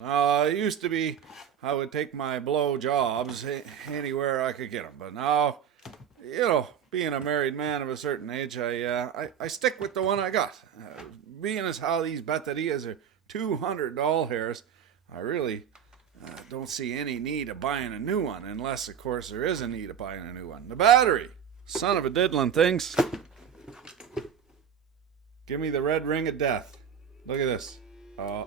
It used to be I would take my blow jobs anywhere I could get them, but now, being a married man of a certain age, I stick with the one I got. Being as how these baterias are 200 doll hairs, I really don't see any need of buying a new one, unless, of course, there is a need of buying a new one. The battery, son of a diddling things. Give me the red ring of death. Look at this. Oh,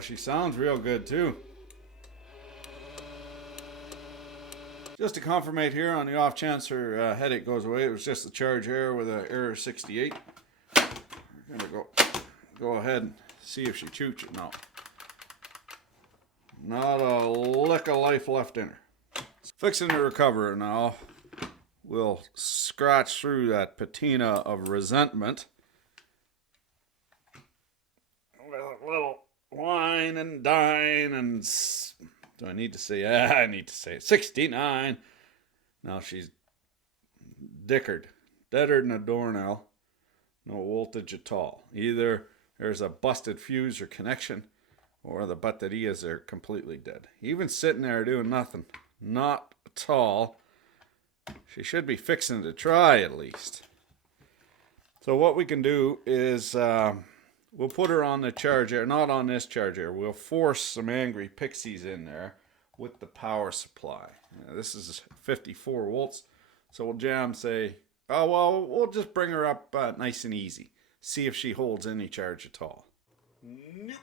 she sounds real good too. Just to confirmate here, on the off chance her headache goes away, it was just the charge error with an error 68. We're gonna go ahead and see if she choots it now. Not a lick of life left in her. Fixing to recover now. We'll scratch through that patina of resentment with a little wine and dine and... Do I need to say? I need to say it. 69. Now she's dickered. Deader than a doornail. No voltage at all. Either there's a busted fuse or connection, or the baterias are completely dead. Even sitting there doing nothing. Not at all. She should be fixing to try at least. So what we can do is... we'll put her on the charger, not on this charger. We'll force some angry pixies in there with the power supply. This is 54 volts, so we'll jam, say, oh, well, we'll just bring her up nice and easy. See if she holds any charge at all. Nope.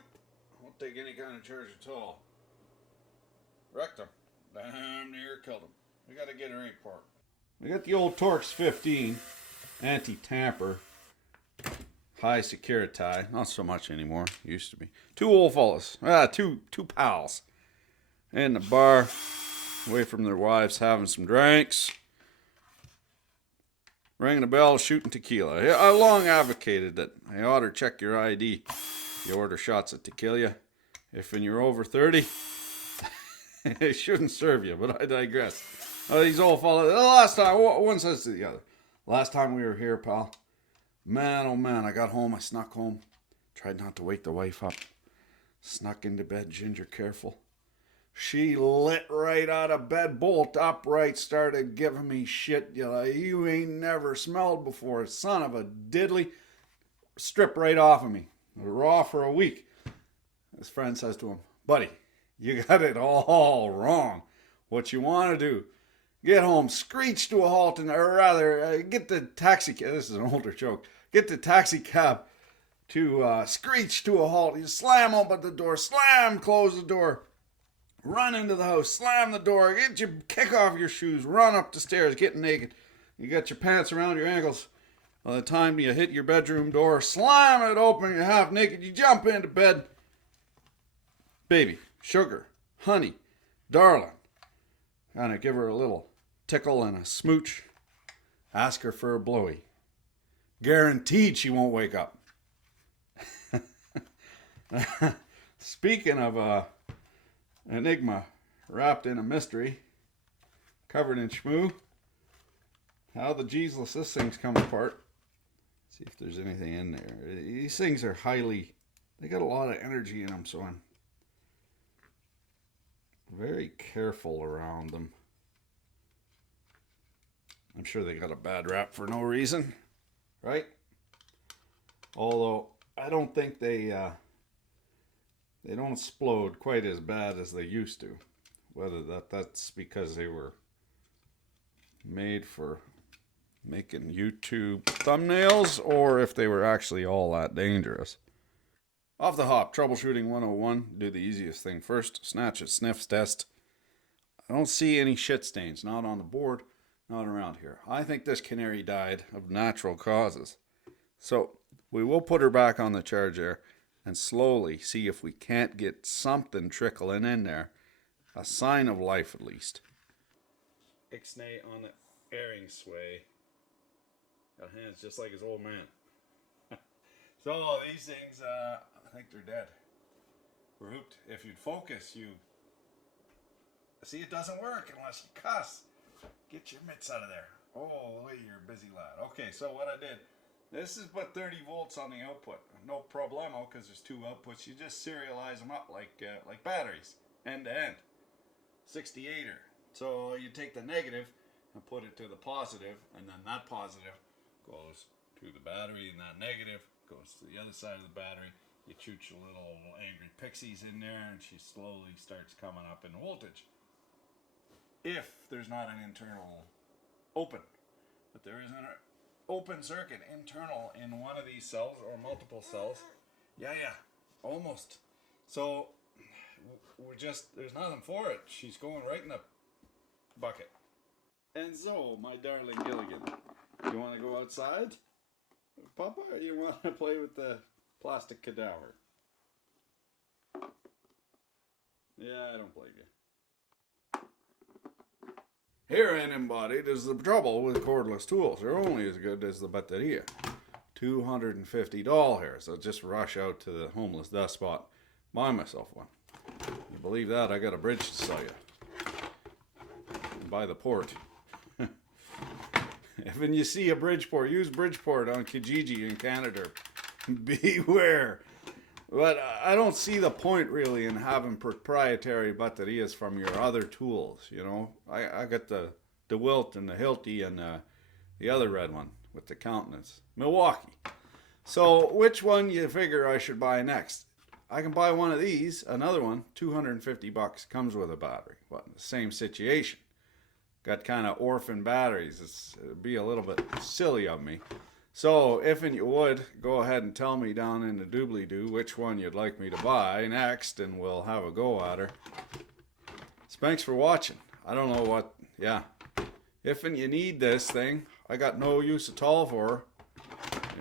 Won't take any kind of charge at all. Wrecked him. Damn near killed him. We gotta get her in port. We got the old Torx 15 anti-tamper. High security, not so much anymore. Used to be. Two old fellas, two pals, in the bar, away from their wives, having some drinks, ringing the bell, shooting tequila. I long advocated that I ought to check your ID. You order shots of tequila. If when you're over 30, it shouldn't serve you. But I digress. These old fellas. The last time, one says to the other, last time we were here, pal. Man, oh man, I got home, I snuck home. Tried not to wake the wife up. Snuck into bed, ginger careful. She lit right out of bed, bolt upright, started giving me shit. You ain't never smelled before, son of a diddly. Stripped right off of me. Raw for a week. His friend says to him, buddy, you got it all wrong. What you want to do, get home, screech to a halt, or rather, get the taxi cab. This is an older joke. Get the taxi cab to screech to a halt. You slam open the door, slam, close the door, run into the house, slam the door, kick off your shoes, run up the stairs, get naked. You got your pants around your ankles. By the time you hit your bedroom door, slam it open, you're half naked, you jump into bed. Baby, sugar, honey, darling. Kind of give her a little tickle and a smooch. Ask her for a blowy. Guaranteed she won't wake up. Speaking of enigma wrapped in a mystery, covered in schmoo, how the Jesus this thing's come apart. See if there's anything in there. These things are they got a lot of energy in them, so I'm very careful around them. I'm sure they got a bad rap for no reason, right? Although I don't think they don't explode quite as bad as they used to. Whether that's because they were made for making YouTube thumbnails or if they were actually all that dangerous. Off the hop, troubleshooting 101. Do the easiest thing first. Snatch it, sniffs, test. I don't see any shit stains. Not on the board, not around here. I think this canary died of natural causes. So we will put her back on the charger and slowly see if we can't get something trickling in there. A sign of life at least. Ixnay on the airing sway. Got hands just like his old man. So these things, I think they're dead. We're hooped. If you'd focus, you... See, it doesn't work unless you cuss. Get your mitts out of there. Oh, you're a busy lad. Okay, so what I did This is but 30 volts on the output. No problemo, because there's two outputs. You just serialize them up like batteries, end to end. 68er. So you take the negative and put it to the positive, and then that positive goes to the battery, and that negative goes to the other side of the battery. You shoot your little angry pixies in there, and she slowly starts coming up in voltage. If there's not an internal open, but there is an open circuit internal in one of these cells or multiple cells. Yeah, almost. So we're just, there's nothing for it. She's going right in the bucket. And so, my darling Gilligan, you want to go outside, Papa, or you want to play with the plastic cadaver? Yeah, I don't blame you. Herein embodied is the trouble with cordless tools. They're only as good as the bateria. $250 here, so just rush out to the homeless death spot, buy myself one. You believe that? I got a bridge to sell you. By the port. If you see a Bridgeport, use Bridgeport on Kijiji in Canada. Beware. But I don't see the point really in having proprietary baterias from your other tools, you know. I got the DeWilt and the Hilti and the other red one with the countenance. Milwaukee. So which one you figure I should buy next? I can buy one of these, another one, $250, comes with a battery. What, same situation. Got kind of orphan batteries. It'd be a little bit silly of me. So, if and you would, go ahead and tell me down in the doobly-doo which one you'd like me to buy next, and we'll have a go at her. Thanks for watching. I don't know what, yeah. If and you need this thing, I got no use at all for her.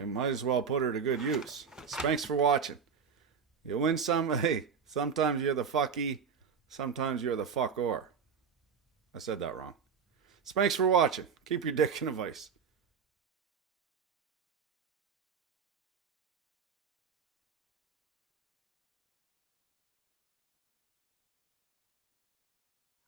You might as well put her to good use. Thanks for watching. You win some, hey, sometimes you're the fucky, sometimes you're the fuck-or. I said that wrong. Thanks for watching. Keep your dick in a vice.